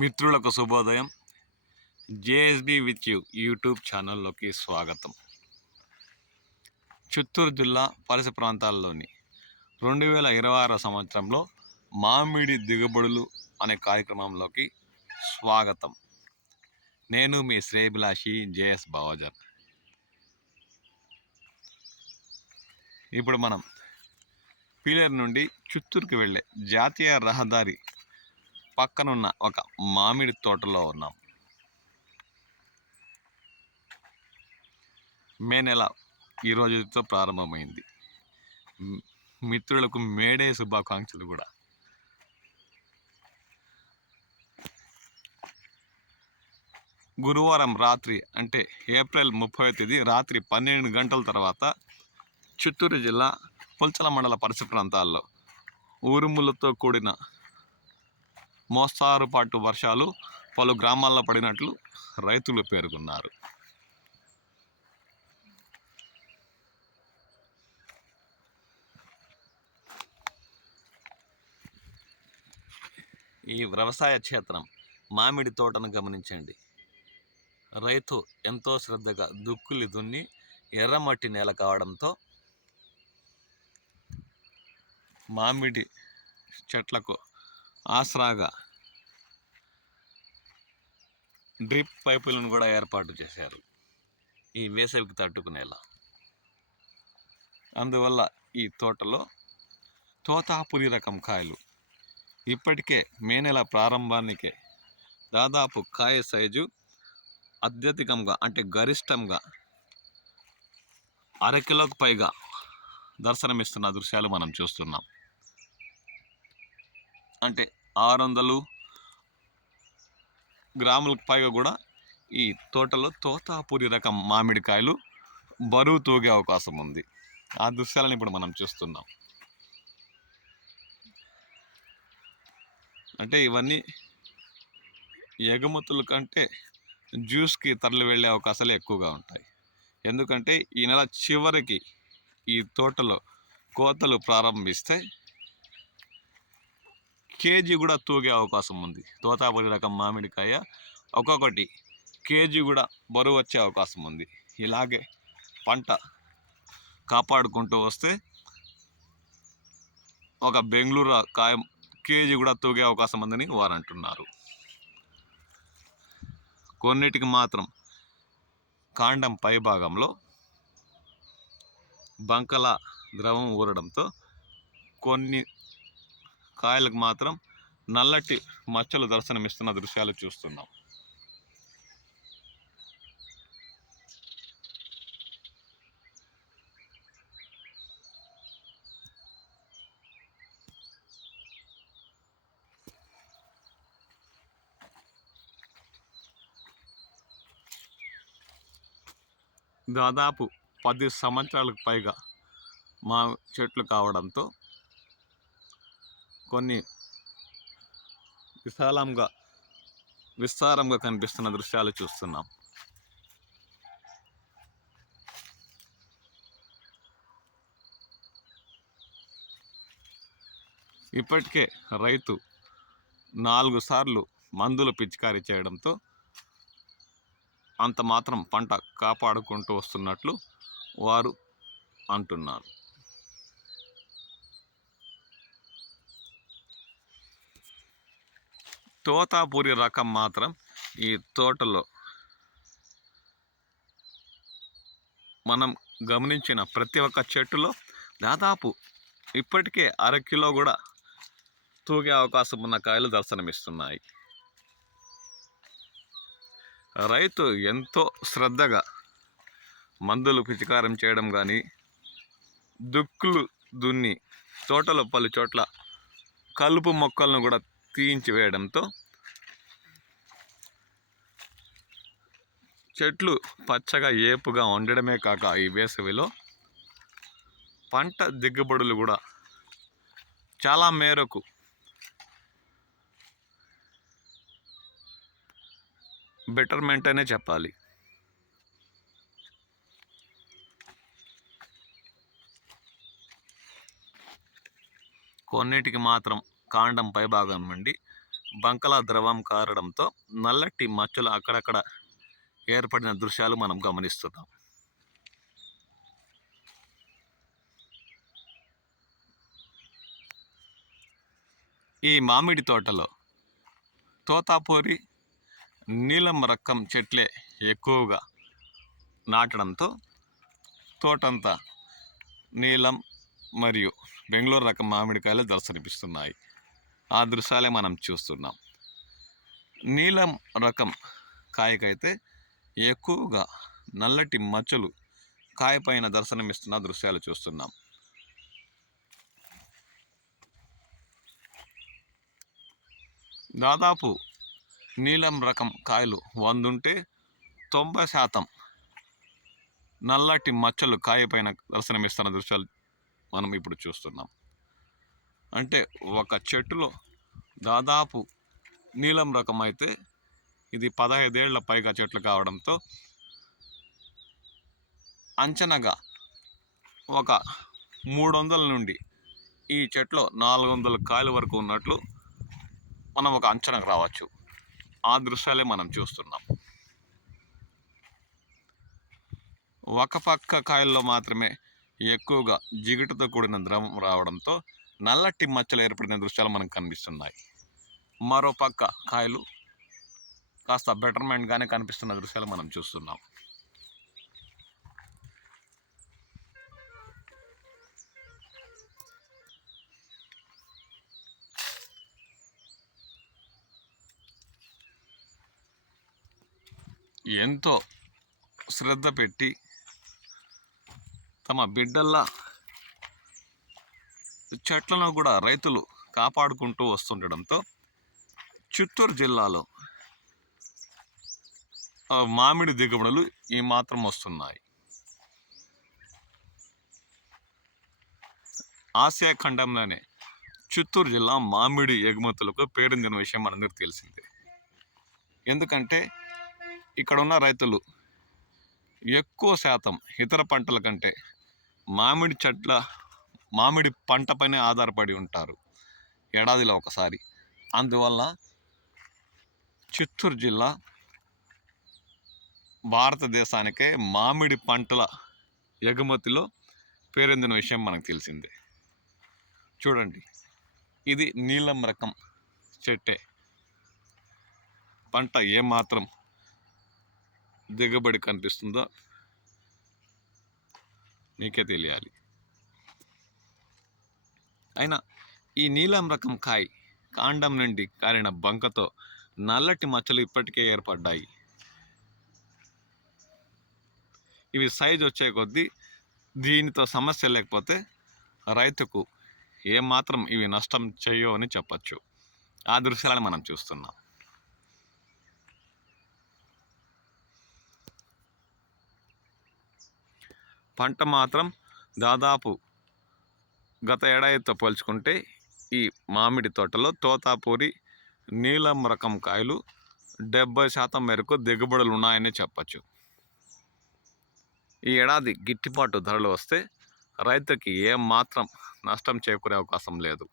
మిత్రులకు శుభోదయం. JSB with you YouTube ఛానల్లోకి స్వాగతం. చిత్తూరు జిల్లా పరిసర ప్రాంతాల్లోని 2026 సంవత్సరంలో మామిడి దిగుబడులు అనే కార్యక్రమంలోకి స్వాగతం. నేను మీ శ్రేయభిలాషి జేఎస్ బావజర్. ఇప్పుడు మనం పీలేరు నుండి చిత్తూరుకి వెళ్ళే జాతీయ రహదారి పక్కనున్న ఒక మామిడి తోటలో ఉన్నాం. మే నెల ఈ రోజుతో ప్రారంభమైంది. మిత్రులకు మేడే శుభాకాంక్షలు కూడా. గురువారం రాత్రి అంటే ఏప్రిల్ 30వ తేదీ రాత్రి 12 గంటల తర్వాత చిత్తూరు జిల్లా పుల్చల మండల పరిసర ప్రాంతాల్లో ఉరుములతో కూడిన మోస్తారుపాటు వర్షాలు పలు గ్రామాల్లో పడినట్లు రైతులు పేర్కొన్నారు. ఈ వ్యవసాయ క్షేత్రం మామిడి తోటను గమనించండి. రైతు ఎంతో శ్రద్ధగా దుక్కులు దున్ని ఎర్రమట్టి నేల కావడంతో మామిడి చెట్లకు ఆసరాగా డ్రిప్ పైపులను కూడా ఏర్పాటు చేశారు ఈ వేసవికి తట్టుకునేలా. అందువల్ల ఈ తోటలో తోతాపురి రకం కాయలు ఇప్పటికే మే నెల ప్రారంభానికే దాదాపు కాయ సైజు అత్యధికంగా అంటే గరిష్టంగా అరకిలోకి పైగా దర్శనమిస్తున్న దృశ్యాలు మనం చూస్తున్నాం. అంటే 600 గ్రాములకు పైగా కూడా ఈ తోటలో తోతాపురి రకం మామిడికాయలు బరువు తూగే అవకాశం ఉంది. ఆ దృశ్యాలను ఇప్పుడు మనం చూస్తున్నాం. అంటే ఇవన్నీ ఎగుమతుల కంటే జ్యూస్కి తరలి వెళ్ళే అవకాశాలు ఎక్కువగా ఉంటాయి. ఎందుకంటే ఈ నెల చివరికి ఈ తోటలో కోతలు ప్రారంభిస్తే కేజీ కూడా తూగే అవకాశం ఉంది. తోతాపురి రకం మామిడికాయ ఒక్కొక్కటి కేజీ కూడా బరువు వచ్చే అవకాశం ఉంది. ఇలాగే పంట కాపాడుకుంటూ వస్తే ఒక బెంగళూరు కాయ కేజీ కూడా తూగే అవకాశం ఉందని వారు అంటున్నారు. కొన్నిటికి మాత్రం కాండం పై భాగంలో బంకల ద్రవం ఊరడంతో కొన్ని కాయలకు మాత్రం నల్లటి మచ్చలు దర్శనమిస్తున్న దృశ్యాలు చూస్తున్నాం. దాదాపు 10 సంవత్సరాలకు పైగా మా చెట్లు కావడంతో కొన్ని విస్తారంగా కనిపిస్తున్న దృశ్యాలు చూస్తున్నాం. ఇప్పటికే రైతు 4 సార్లు మందులు పిచికారీ చేయడంతో అంత మాత్రం పంట కాపాడుకుంటూ వస్తున్నట్లు వారు అంటున్నారు. తోతాపురి రకం మాత్రం ఈ తోటలో మనం గమనించిన ప్రతి ఒక్క చెట్టులో దాదాపు ఇప్పటికే అరకిలో కూడా తూగే అవకాశం ఉన్న కాయలు దర్శనమిస్తున్నాయి. రైతు ఎంతో శ్రద్ధగా మందులు పిచికారం చేయడం కానీ దుక్కులు దున్ని తోటలో పలు చోట్ల కలుపు మొక్కలను కూడా తీయించి వేయడంతో చెట్లు పచ్చగా ఏపుగా ఉండడమే కాక ఈ వేసవిలో పంట దిగుబడులు కూడా చాలా మేరకు బెటర్మెంట్ అనే చెప్పాలి. కొన్నిటికి మాత్రం కాండం పైభాగం నుండి బంకల ద్రవం కారడంతో నల్లటి మచ్చలు అక్కడక్కడ ఏర్పడిన దృశ్యాలు మనం గమనిస్తున్నాం. ఈ మామిడి తోటలో తోతాపూరి, నీలం రకం చెట్లే ఎక్కువగా నాటడంతో తోటంతా నీలం మరియు బెంగళూరు రకం మామిడికాయలు దర్శనమిస్తున్నాయి. ఆ దృశ్యాలే మనం చూస్తున్నాం. నీలం రకం కాయకైతే ఎక్కువగా నల్లటి మచ్చలు కాయపైన దర్శనమిస్తున్న దృశ్యాలు చూస్తున్నాం. దాదాపు నీలం రకం కాయలు 100 ఉంటే 90% నల్లటి మచ్చలు కాయపైన దర్శనమిస్తున్న దృశ్యాలు మనం ఇప్పుడు చూస్తున్నాం. అంటే ఒక చెట్టులో దాదాపు నీలం రకం అయితే ఇది 15 ఏళ్ల పైగా చెట్లు కావడంతో అంచనాగా ఒక 300 నుండి ఈ చెట్లో 400 కాయల వరకు ఉన్నట్లు మనం ఒక అంచనాకు రావచ్చు. ఆ దృశ్యాలే మనం చూస్తున్నాం. ఒక పక్క కాయల్లో మాత్రమే ఎక్కువగా జిగుటుతో కూడిన ద్రవం రావడంతో నల్లటి మచ్చలు ఏర్పడిన దృశ్యాలు మనకు కనిపిస్తున్నాయి. మరో పక్క కాయలు కాస్త బెటర్మెంట్గానే కనిపిస్తున్న దృశ్యాలు మనం చూస్తున్నాం. ఎంతో శ్రద్ధ పెట్టి తమ బిడ్డల్లా చెట్లను కూడా రైతులు కాపాడుకుంటూ వస్తుండడంతో చిత్తూరు జిల్లాలో మామిడి దిగుబడులు ఈ మాత్రం వస్తున్నాయి. ఆసియా ఖండంలోనే చిత్తూరు జిల్లా మామిడి ఎగుమతులకు పేరొందిన విషయం మనందరికీ తెలిసిందే. ఎందుకంటే ఇక్కడ ఉన్న రైతులు ఎక్కువ శాతం ఇతర పంటల కంటే మామిడి పంటపైనే ఆధారపడి ఉంటారు ఏడాదిలో ఒకసారి. అందువల్ల చిత్తూరు జిల్లా భారతదేశానికే మామిడి పంటల ఎగుమతిలో పేరొందిన విషయం మనకు తెలిసిందే. చూడండి, ఇది నీలం రకం చెట్టే. పంట ఏమాత్రం దిగుబడి కనిపిస్తుందో మీకే తెలియాలి. అయినా ఈ నీలం రకం కాండం నుండి కారిన బంకతో నల్లటి మచ్చలు ఇప్పటికే ఏర్పడ్డాయి. ఇవి సైజు వచ్చే కొద్దీ దీనితో సమస్య లేకపోతే రైతుకు ఏమాత్రం ఇవి నష్టం చేయవు అని చెప్పచ్చు. ఆ దృశ్యాలను మనం చూస్తున్నాం. పంట మాత్రం దాదాపు గత ఏడాదితో పోల్చుకుంటే ఈ మామిడి తోటలో తోతాపూరి, నీలం రకం కాయలు 70% మేరకు దిగుబడులు ఉన్నాయని చెప్పచ్చు. ఈ ఏడాది గిట్టుబాటు ధరలు వస్తే రైతుకి ఏమాత్రం నష్టం చేకూరే అవకాశం లేదు.